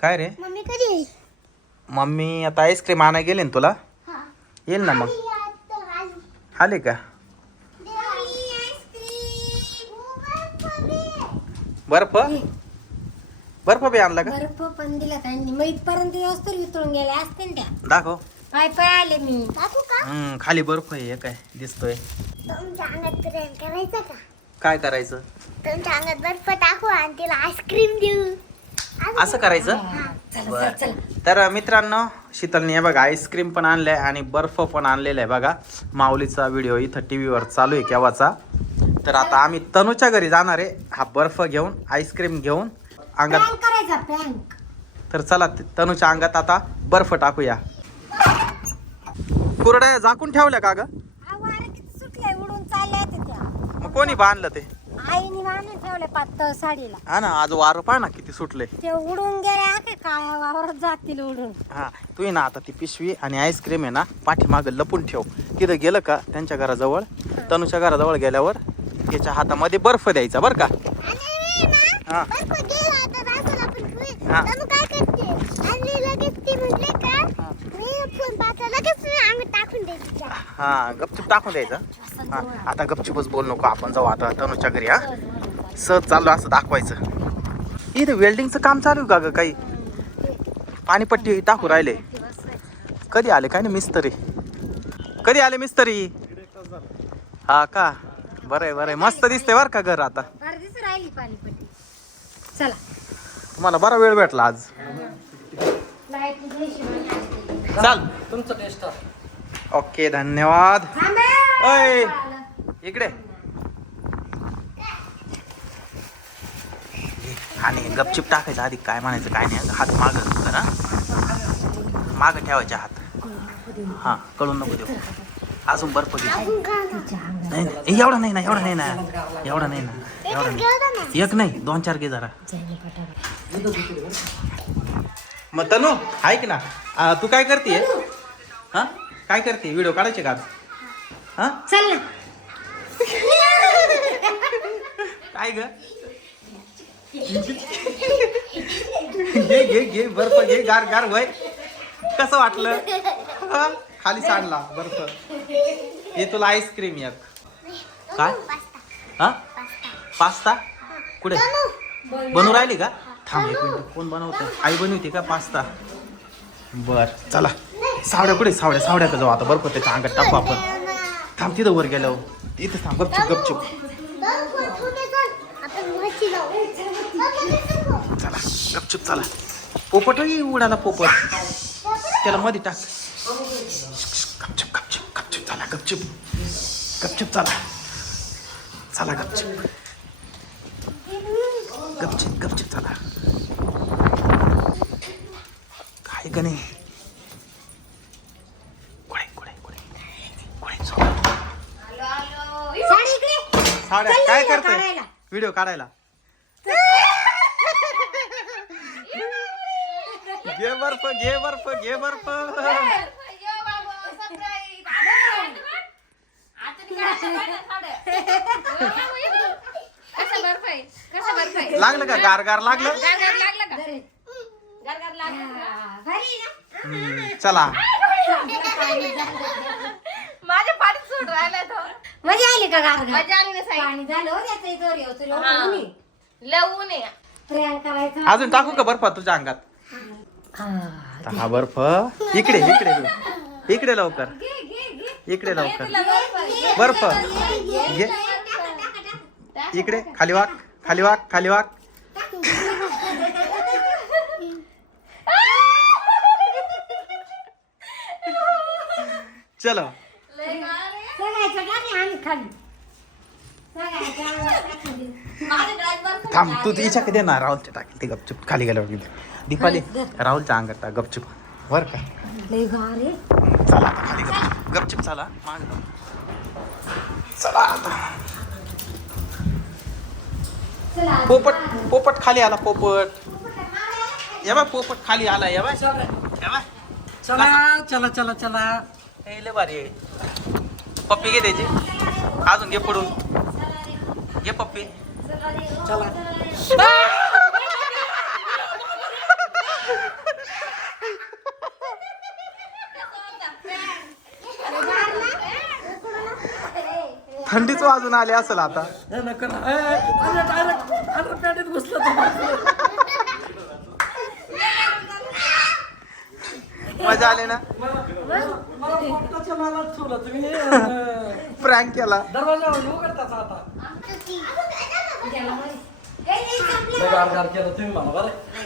काय रे? मम्मी कधी येईल? मम्मी आता आईस्क्रीम आणायला गेले ना तुला? हा. येईल ना मग. आली. का. बर्फ बर्फ? बी आणला का? बर्फ पण दिला त्यांनी. मग इथपर्यंत व्यवस्थित वितळून गेले असते ना त्या. दाखव. पाय पाय आले मी. का? हम्म, खाली बर्फ आहे हे काय? दिसतोय. तुमच्या अंगात प्रेम करायचं का? काय करायचं? तुमच्या अंगात बर्फ टाकू आणि तिला आईस्क्रीम देऊ. असं करायचं? बर. तर मित्रांनो शीतलने हे बघा आईस्क्रीम पण आणलंय आणि बर्फ पण आणलेला आहे बघा. माऊलीचा व्हिडिओ इथं टी व्हीवर चालू आहे केव्हाचा. तर आता आम्ही तनूच्या घरी जाणार आहे. हा बर्फ घेऊन आईस्क्रीम घेऊन. अंगात तर चला तनूच्या अंगात आता बर्फ टाकूया. कुरड्या झाकून ठेवल्या का ग? मग कोणी बांधलं ते? आईने ठेवले पातळ साडीला. हा ना आज वारं पहा ना किती सुटले. ते उडून गेले आखे वावरात जातील उडून. हा तू ये ना आता ती पिशवी आणि आईस्क्रीम आहे ना पाठीमागं लपून ठेव. तिथं गेलं का त्यांच्या घराजवळ तनूच्या घराजवळ गेल्यावर त्याच्या हातामध्ये बर्फ द्यायचा बरं का? हा. बर्फ गेला आता दाखवला आपण ठेवू. तनु काय करते? आणि लगेच ती म्हटले का. मी फोन पाहता लगेच मी अंगात टाकून हा गपचूप टाकून द्यायचा. हा आता गपचूपच बोल नको आपण जाऊ आता तनूच्या घरी हा. सहज चाललो असं दाखवायचं. इथं वेल्डिंगचं काम चालू आहे का ग काही? पाणीपट्टी टाकू राहिले. कधी आले काय ना मिस्त्री? कधी आले मिस्त्री? हा का? बरं आहे बरं आहे. मस्त दिसतंय बरं का घर आता. चला. तुम्हाला बरा वेळ भेटला आज. चाल. ओके धन्यवाद. ओय इकडे. आणि गपचिप टाकायचं आधी काय म्हणायचं काय नाही हात माग करा माग ठेवायचे हात. हा कळून नको देऊ. अजून बर्फ घे. नाही नाही, एवढा नाही ना एवढा नाही ना. एवढा नाही ना एवढा नाही. एक नाही दोन चार घे जरा. मग तनू ऐक ना. आ, तू काय करते हा? काय करते व्हिडिओ काढायचे का हा? चल ना. काय ग? घे घे घे बर्फ घे गार गार वय. कसं वाटलं? हा? खाली सांडला बर्फ. हे तुला आईस्क्रीम एक. काय? हा? पास्ता? कुठे? बनवू राहिली का? थांब एक मिनिट कोण बनवतं आई बनवते का पास्ता? बर चला. सावड्या कुठे? सावड्या सावड्या का जाऊ आता बर्फ त्याच्या अंगात टाकू आपण. थांब तिथं वर गेल्यावर. इथं थांब गपचूप गपचूप. चला गपचूप चला. पोपट होई उडाला पोपट. त्याला मध्ये टाक. गपचूप गपचूप गपचूप चला गपचूप. गपचूप चला. चला गपचूप. गपचूप गपचूप चला. काय का नाही कुठे कुठे कुठे कुठे झोप. साडी इकडे साड्या चल काय व्हिडिओ करते काढायला. व्हिडिओ काढायला. घे बर्फ घे बर्फ घे बर्फ. कसा बर्फ आहे? कसा बर्फ आहे? लागलं का? गार गार लागलं? गारगार लागला का? घरी. गारगार लागला हा, भारी ना? हम्म, चला. माझ्या पाठीत सोड राहिला तो. मजा आली का गार मजा आली ना साई. पाणी झालं हो त्याचं इथं रे, तुला हा. लवून आहे प्रयाण करायचं अजून टाकू का बर्फ तुझ्या अंगात? हा. आता हा बर्फ. इकडे इकडे. इकडे लवकर. इकडे लवकर. बर्फ. घे. इकडे खाली वाक खाली वाक खाली वाक. चलो. आम्ही खाली. थांब तू तिच्या कधी ना राहुलच्या टाकेल ते गपचूप खाली गेल्यावर गेली. दीपाली राहुलच्या अंगात टाक गपचूप. बर का. चला आता खाली गपचूप. गपचूप चला. माग. चला आता. पोपट पोपट खाली आला पोपट. या बाय पोपट खाली आला या बाय या बाय चला चला चला चला. हे लय भारी आहे. पप्पी घे त्याची अजून घे पडून घे पप्पी चला थंडीच वाजून आले असेल आता घुसलं मजा आली ना? प्रँक केला. दरवाजा